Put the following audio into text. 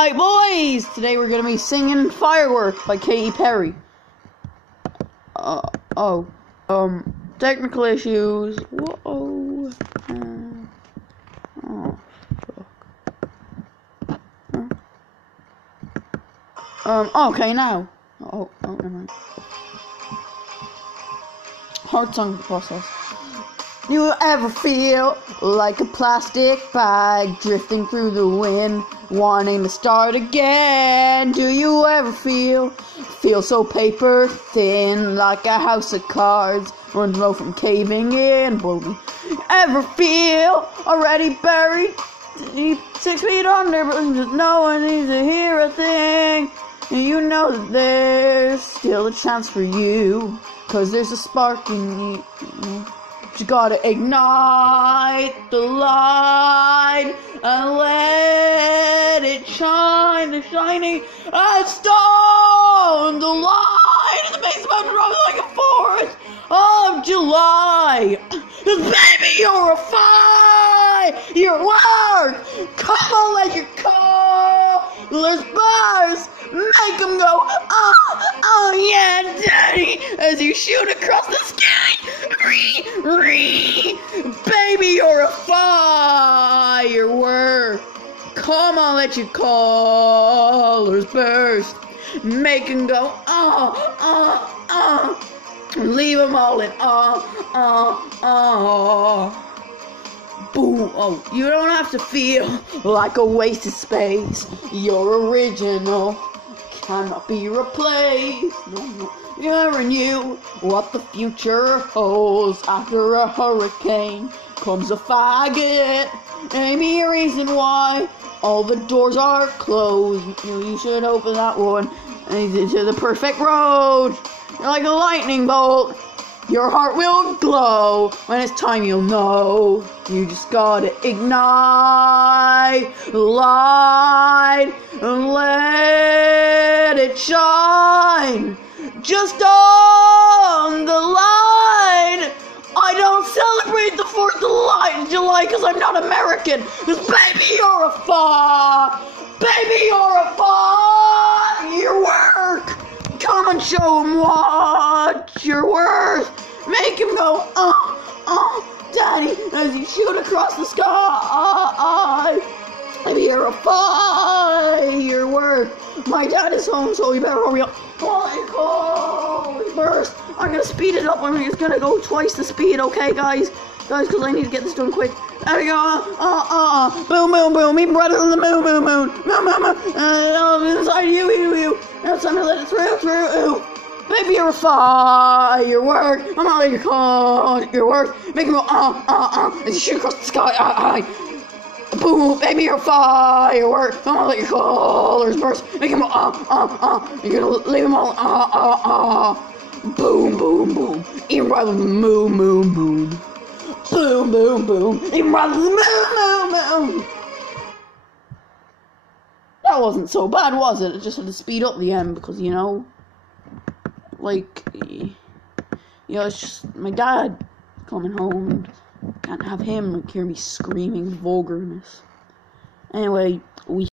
Alright, boys! Today we're gonna be singing Firework by Katy Perry. Technical issues. Whoa. Okay, now. Never mind. Hard song to process. Do you ever feel like a plastic bag drifting through the wind, wanting to start again? Do you ever feel so paper thin, like a house of cards, one row from caving in? Ever feel already buried 6 feet under, but no one needs to hear a thing? And you know that there's still a chance for you, 'cause there's a spark in you. You gotta ignite the light and let it shine, the shining stone, the light in the base mountain road like a 4th of July. 'Cause baby, you're a firework. Come on, let your colors burst. Make them go, oh yeah, daddy, as you shoot across the sky. Baby, you're a firework. Come on, let your colors burst. Make them go, leave them all in, boom. Oh, you don't have to feel like a wasted space. You're original, cannot be replaced. No. You never knew what the future holds. After a hurricane comes a faggot. Maybe a reason why all the doors are closed. You should open that one and into the perfect road. You're like a lightning bolt. Your heart will glow. When it's time, you'll know. You just gotta ignite the light and let it shine. Just on the line. I don't celebrate the 4th of July because I'm not American. 'Cause baby, you're a firework. Come and show him what you're worth. Make him go, daddy, as you shoot across the sky. Maybe you're a firework. My dad is home, so you better hurry up. Holy burst. I'm gonna speed it up. I'm just gonna go twice the speed, okay, guys? Because I need to get this done quick. There we go. Boom, boom, boom. Even brighter than the moon, moon, moon. Inside you. Now it's time to let it through. Baby, you're a firework. I'm not letting your work. Make him go, as you shoot across the sky. Boom, baby, you're a firework. I'm gonna let your colors burst. Make him go, You're gonna leave them all, Boom, boom, boom. Even brighter than the moon, moon, moon. Boom, boom, boom. Even brighter than the moon, moon, moon. That wasn't so bad, was it? It just had to speed up the end because, it's just my dad coming home. Can't have him hear me screaming vulgarness. Anyway, we